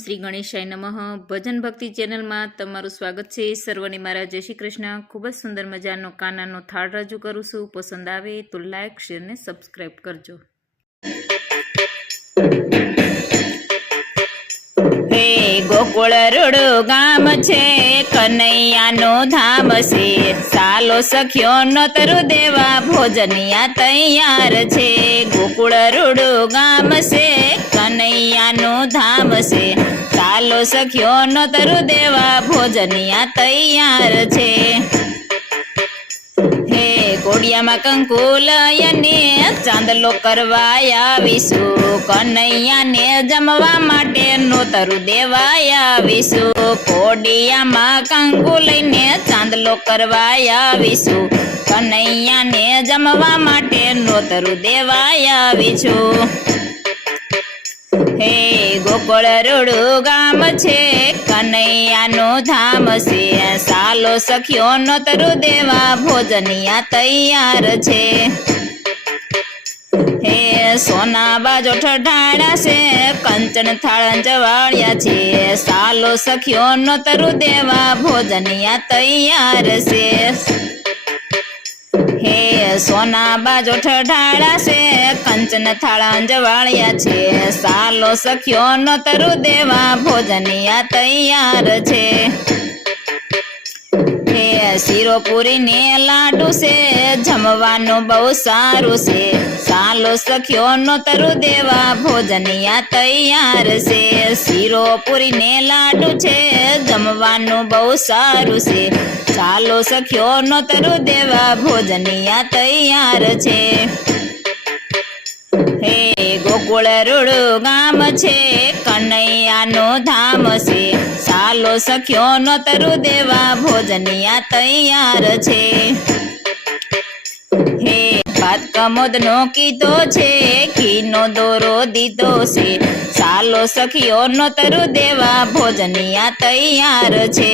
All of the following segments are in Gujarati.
શ્રી ગણેશાય નમઃ ભજન ભક્તિ ચેનલમાં તમારું સ્વાગત છે। સર્વને મારા જય શ્રી કૃષ્ણ। ખૂબ જ સુંદર મજાનો કાનાનો થાળ રજૂ કરું છું। પસંદ આવે તો લાઈક શેર ને સબસ્ક્રાઈબ કરજો। હે ગોકુળ રૂડુ ગામ છે, કનૈયાનું ધામ છે, સાલો સખ્યો નોતરું દેવા ભોજનિયા તૈયાર છે। ગોકુળ રૂડુ ગામ છે, કનૈયાનું ધામ છે, સાલો સખ્યો નોતરું દેવા ભોજનિયા તૈયાર છે। હે કોડિયામાં કંકુ લઈને ચાંદલો કરવા આવીશું, કનૈયાને જમવા માટે નોતરું દેવા આવીશું। કોડિયામાં કંકુ લઈને ચાંદલો કરવા આવીશું, કનૈયાને જમવા માટે નોતરું દેવા આવીશું। હે ગોકુળ રૂડુ ગામ છે, કનૈયાનું ધામ છે, સાલો સખ્યો નોતરું દેવા ભોજનિયા તૈયાર છે। હે સોના બાજો ઠઠાડા છે, કંચન થાળ જવાળ્યા છે, સાલો સખ્યો નોતરું દેવા ભોજનિયા તૈયાર છે। હે સોના બાજો ઠઠાડા છે, કંચન થાળા જવાળ્યા છે, સાલો સખ્યો નોતરું દેવા ભોજનિયા તૈયાર છે। હે શીરો પૂરી ને લાડુ છે, જમવાનું બહુ સારું છે, સાલો સખ્યો નોતરું દેવા ભોજનિયા તૈયાર છે। શીરો પૂરી ને લાડુ છે, જમવાનું બહુ સારું છે, સાલો સખ્યો નોતરું દેવા ભોજનિયા તૈયાર છે। હે ગોકુળ રૂડુ ગામ છે, કનૈયાનું ધામ છે, સાલો સખ્યો નોતરું દેવા ભોજનિયા તૈયાર છે। હે ભાત કમોદનો કીધો છે, ઘીનો દોરો દીધો છે, સાલો સખ્યો નોતરું દેવા ભોજનિયા તૈયાર છે।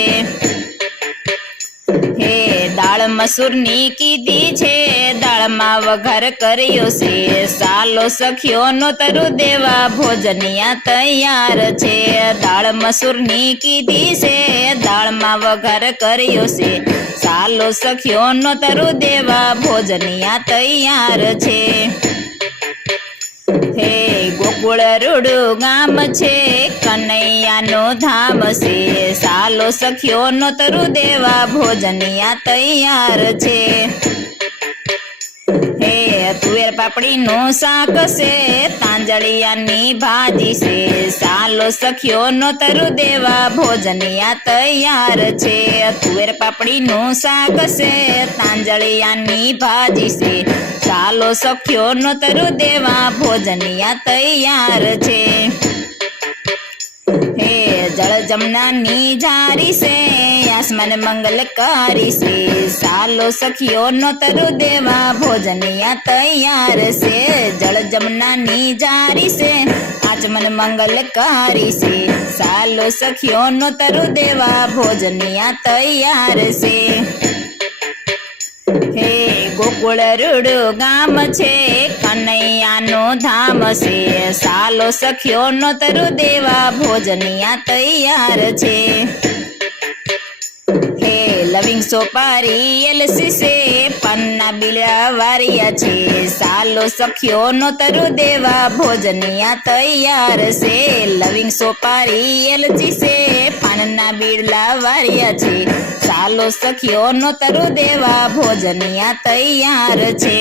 હે દાળ મસૂરની કીધી છે, દાળમાં વઘાર કર્યો છે, સાલો સખ્યો નોતરું દેવા ભોજનિયા તૈયાર છે। દાળ મસૂરની કીધી છે, દાળમાં વઘાર કર્યો છે, સાલો સખ્યો નોતરું દેવા ભોજનિયા તૈયાર છે। હે ગોકુળ રૂડુ ગામ છે, કનૈયાનું ધામ છે, સાલો સખ્યો નોતરું દેવા ભોજનિયા તૈયાર છે। હે તુવેર પાપડીનું શાક છે, તાંજળિયાની ભાજી છે, સાલો સખ્યો નોતરું દેવા ભોજનિયા તૈયાર છે। તુવેર પાપડીનું શાક છે, તાંજળિયાની ભાજી છે, સાલો સખ્યો નોતરું દેવા ભોજનિયા તૈયાર છે। હે જળ જમનાની જારી છે, આસમાન મંગલકારી છે, સાલો સખ્યો નોતરું દેવા ભોજનિયા તૈયાર છે। જળ જમનાની જારી છે, આચમન મંગલકારી છે, સાલો સખ્યો નોતરું દેવા ભોજનિયા તૈયાર છે। હે ગોકુળ રૂડુ ગામ છે, કનૈયાનું ધામ છે, સાલો સખ્યો નોતરું દેવા ભોજનિયા તૈયાર છે। હે લવિંગ સોપારી એલસી છે, પાનના બીડા વારિયા છે, સાલો સખ્યો નોતરું દેવા ભોજનિયા તૈયાર છે। લવિંગ સોપારી એલચી છે, પાનના બીડા વારિયા છે, સાલો સખ્યો નોતરું દેવા ભોજનિયા તૈયાર છે।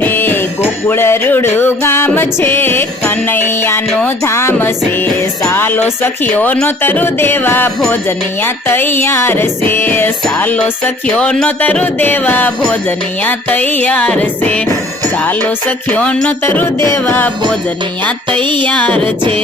હે ગોકુળ રૂડુ ગામ છે, કનૈયાનું ધામ છે, સાલો સખ્યો નોતરું દેવા ભોજનિયા તૈયાર છે, સાલો સખ્યો નોતરું દેવા ભોજનિયા તૈયાર છે, સાલો સખ્યો નોતરું દેવા ભોજનિયા તૈયાર છે।